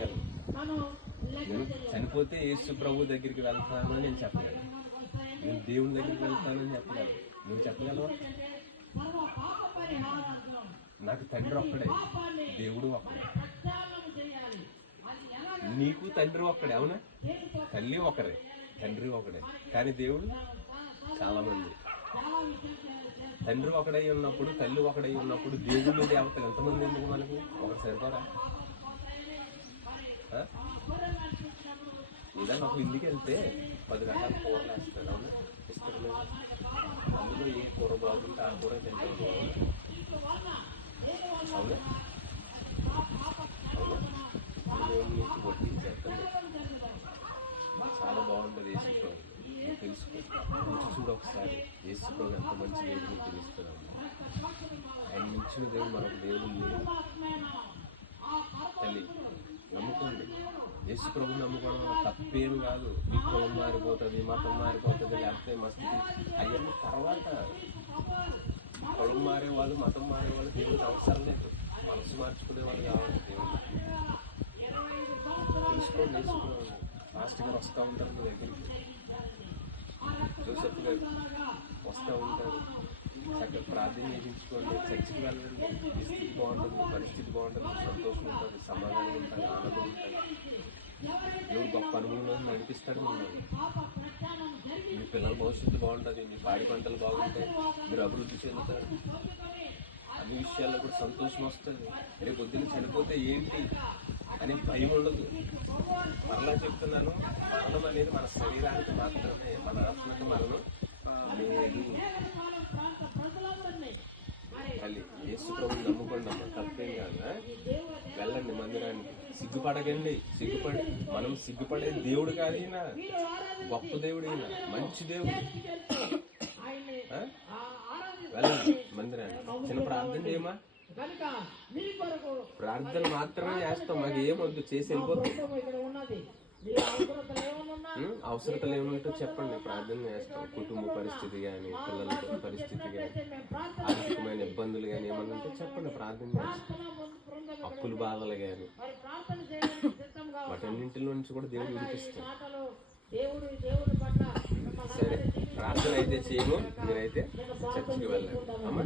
నేను చనిపోతే యేసు ప్రభు దగ్గరికి వెళ్తాను అని నేను చెప్పలేదు నేను దేవుని దగ్గరికి వెళ్తానని చెప్పలేదు నువ్వు చెప్పగలవా? నాకు తండ్రి ఒక్కడే. దేవుడు ఒక్కడే. నీకు తండ్రి ఒక్కడే అవునా? తల్లి ఒకరే తండ్రి ఒకడే. కానీ దేవుడు చాలా మంది తండ్రి ఒకడై ఉన్నప్పుడు తల్లి ఒకడై ఉన్నప్పుడు దేవుళ్ళు దేవతలు ఎంతమంది ఎందుకు మనకు? ఒకరు సరిపోరా? ఇలా నాకు ఇంటికి వెళ్తే పది గంటల కూర వేస్తారు అవునా? ఇస్తారు అందులో ఏ కూర బాగుంటే ఆ కూర తింటారు అవునా? అవునా? వడ్డించేస్తాను చాలా బాగుంటుంది యేసుప్రభు తెలుసుకో. చూడు ఒకసారి. యేసుప్రభు ఎంత మంచి దేవుడు నీకు తెలుస్తున్నాను ఆయన ఇచ్చిన దేవుడు మనకు దేవుడు తల్లి నమ్ముకోండి యేసు ప్రభు నమ్ముకోవడం తప్పేం కాదు మీ కులం మారిపోతుంది మతం మారిపోతుంది లేకపోతే మస్తు అవన్నీ తర్వాత కులం మారే వాళ్ళు మతం మారే వాళ్ళు దేవుడికి అవసరం లేదు. మనసు మార్చుకునే వాళ్ళు కావాలి దేవుడు. తెలుసుకోండి తెలుసుకోండి. మాస్టర్ గారు వస్తూ ఉంటారు మీ దగ్గరికి. జోసెఫ్ గారు వస్తూ ఉంటారు. చక్కగా ప్రార్థన చేయించుకోండి. చర్చికి వెళ్ళండి. మీ స్థితి బాగుంటుంది పరిస్థితి బాగుంటుంది సంతోషం ఉంటుంది సమాధానం ఉంటుంది ఆనందం ఉంటుంది. నడిపిస్తాడు మిమ్మల్ని మీ పిల్లల భవిష్యత్తు బాగుంటుంది మీ పాడి పంటలు బాగుంటాయి మీరు అభివృద్ధి చెందుతారు. అన్ని విషయాల్లో కూడా సంతోషం వస్తుంది. రేపు పొద్దున్న చనిపోతే ఏంటి అనే భయం ఉండదు. మరలా చెప్తున్నాను మరణం అనేది మన శరీరానికి మాత్రమే మన ఆత్మకి మరణం లేదు. మళ్ళీ యేసు ప్రభుని నమ్ముకోండి అమ్మ తప్పేం కాదు వెళ్ళండి మందిరానికి. సిగ్గుపడకండి. సిగ్గుపడి మనం సిగ్గుపడే దేవుడు కాదు ఈయన గొప్ప దేవుడు ఈయన మంచి దేవుడు? వెళ్ళండి. మందిరానికి చిన్న ప్రార్థన చేయమా? ప్రార్థన మాత్రమే చేస్తాం. మాకు ఏమొద్దు చేసి వెళ్ళిపోతాం కుటుంబం ఇక్కడ ఉన్నది మీ అవసరతలు ఏమన్నా ఉం? అవసరతలు ఏమిటో చెప్పండి ప్రార్థన చేస్తాం. కుటుంబ పరిస్థితి కానీ పిల్లల పరిస్థితి కానీ ఆర్థికమైన ఇబ్బందులు కానీ ఏమన్నా ఉంటే చెప్పండి ప్రార్థన చేస్తాం. అప్పులు అప్పుల బాధలు కానీ వాటన్నింటి నుంచి కూడా దేవుడు విడిపిస్తాం సరే ప్రార్థన అయితే చేయము. మీరైతే చర్చికి వెళ్ళండి. అమ్మ